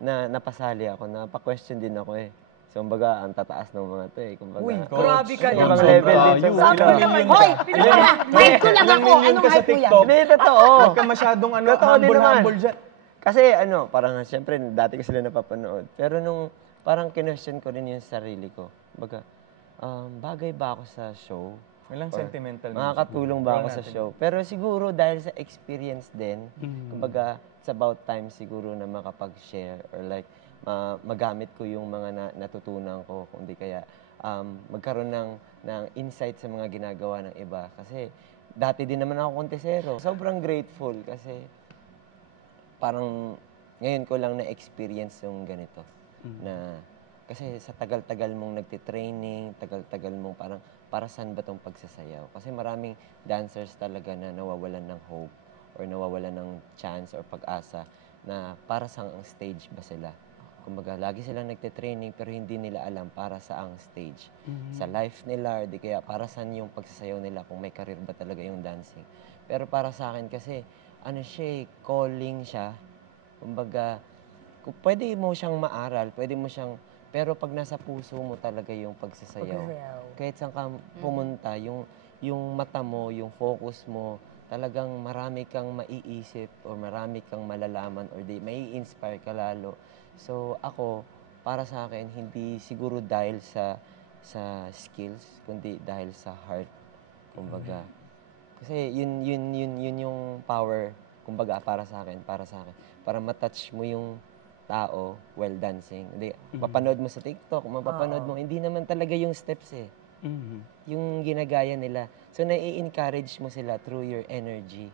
napasali ako, napa-question din ako eh. So, kumbaga, ang tataas ng mga to eh. Kumbaga, Uy, grabe ka ibang naman. level din. Sample naman. Hoy, hype ko lang ako. Anong hype ko yan? Hindi, totoo. Huwag ka masyadong humble dyan. Kasi parang siyempre, dati ko sila napapanood. Pero nung parang kinwestiyon ko rin yung sarili ko. Kumbaga, bagay ba ako sa show? Walang sentimental. Makakatulong ba ako sa show? Pero siguro dahil sa experience din, kumbaga, it's about time siguro na makapag-share or like, magamit ko yung mga natutunan ko. Kundi kaya, magkaroon ng insight sa mga ginagawa ng iba. Kasi, dati din naman ako kontesero. Sobrang grateful kasi, parang ngayon ko lang na-experience yung ganito. Na, kasi sa tagal-tagal mong nagtitraining, tagal-tagal mong parang, para saan ba itong pagsasayaw? Kasi maraming dancers talaga na nawawalan ng hope or nawawalan ng chance or pag-asa na para sa ang stage ba sila. Kumbaga, lagi silang nagtitraining pero hindi nila alam para sa ang stage. Sa life nila or di kaya para saan yung pagsasayaw nila kung may career ba talaga yung dancing. Pero para sa akin kasi, calling siya. Kumbaga, pwede mo siyang maaral, pwede mo siyang, pero pag nasa puso mo talaga yung pagsasayaw, kahit saan ka pumunta, yung mata mo, yung focus mo, talagang marami kang maiisip or marami kang malalaman or mai-inspire ka lalo. So ako, para sa akin, hindi siguro dahil sa skills, kundi dahil sa heart, kumbaga. Kasi yun yung power, kumbaga, para sa akin. Para matouch mo yung tao while dancing. Hindi, mapanood mo sa TikTok, mapapanood mo, hindi naman talaga yung steps eh. Yung ginagaya nila. So, nai-encourage mo sila through your energy.